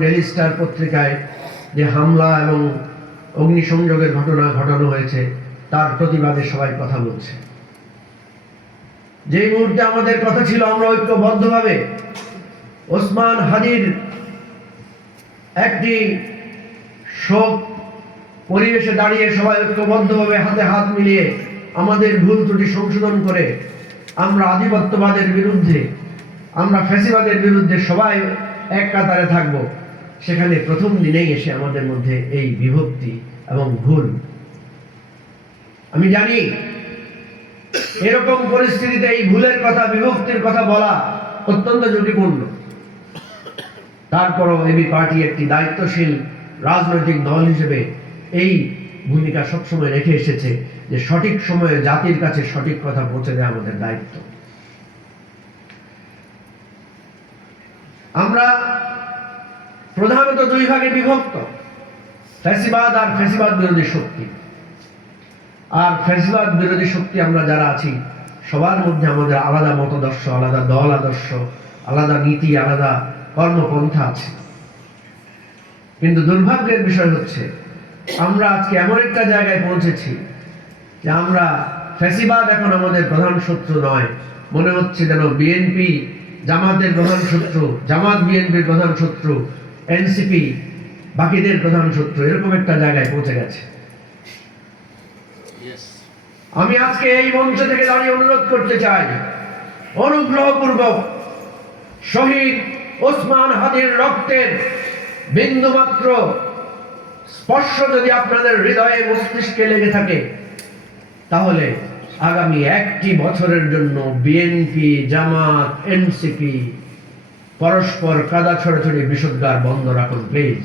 Daily star পত্রিকায় যে হামলা এবং অগ্নিসংযোগের ঘটনা ঘটানো হয়েছে তার প্রতিবাদে সবাই কথা বলছে। যেই মুহূর্তে আমাদের কথা ছিল আমরা ঐক্যবদ্ধভাবে ওসমান হাদির একটি শোক পরিবেশে দাঁড়িয়ে সবাই ঐক্যবদ্ধভাবে হাতে হাত মিলিয়ে আমাদের ভুল ত্রুটি সংশোধন করে আমরা আধিপত্যবাদের বিরুদ্ধে, আমরা ফ্যাসিবাদের বিরুদ্ধে সবাই এক কাতারে থাকব, সেখানে প্রথম দিনেই এসে আমাদের মধ্যে এই বিভক্তি এবং ভুল। আমি জানি এরকম পরিস্থিতিতে এই ভুলের কথা, বিভক্তির কথা বলা অত্যন্ত ঝুঁকিপূর্ণ। তারপরও এবি পার্টি একটি দায়িত্বশীল রাজনৈতিক দল হিসেবে এই ভূমিকা সবসময় রেখে এসেছে যে সঠিক সময়ে জাতির কাছে সঠিক কথা পৌঁছে দেওয়া আমাদের দায়িত্ব। আমরা প্রধানত দুই ভাগে বিভক্ত, ফ্যাসিবাদ আর ফ্যাসিবাদ বিরোধী শক্তি। আর ফ্যাসিবাদ বিরোধী শক্তি আমরা যারা আছি সবার মধ্যে আমাদের আলাদা মতাদর্শ, আলাদা দল আদর্শ, আলাদা নীতি, আলাদা কর্মপন্থা আছে। কিন্তু দুর্ভাগ্যের বিষয় হচ্ছে আমরা আজকে এমন একটা জায়গায় পৌঁছেছি যে আমরা ফ্যাসিবাদ এখন আমাদের প্রধান শত্রু নয়, মনে হচ্ছে যেন বিএনপি জামাতের প্রধান শত্রু, জামাত বিএনপির প্রধান শত্রু, এনসিপি বাকিদের প্রধান শত্রু, এরকম একটা জায়গায় পৌঁছে গেছে। আমি আজকে এই মঞ্চ থেকে দাঁড়িয়ে অনুরোধ করতে চাই, অনুগ্রহপূর্বক শহীদ ওসমান হাদির রক্তের বিন্দুমাত্র স্পর্শ যদি আপনাদের হৃদয়ে মস্তিষ্কে লেগে থাকে, তাহলে আগামী একটি বছরের জন্য বিএনপি, জামাত, এনসিপি পরস্পর কাদা ছড়াছড়ি বিষোদ্গার বন্ধ রাখুন প্লিজ।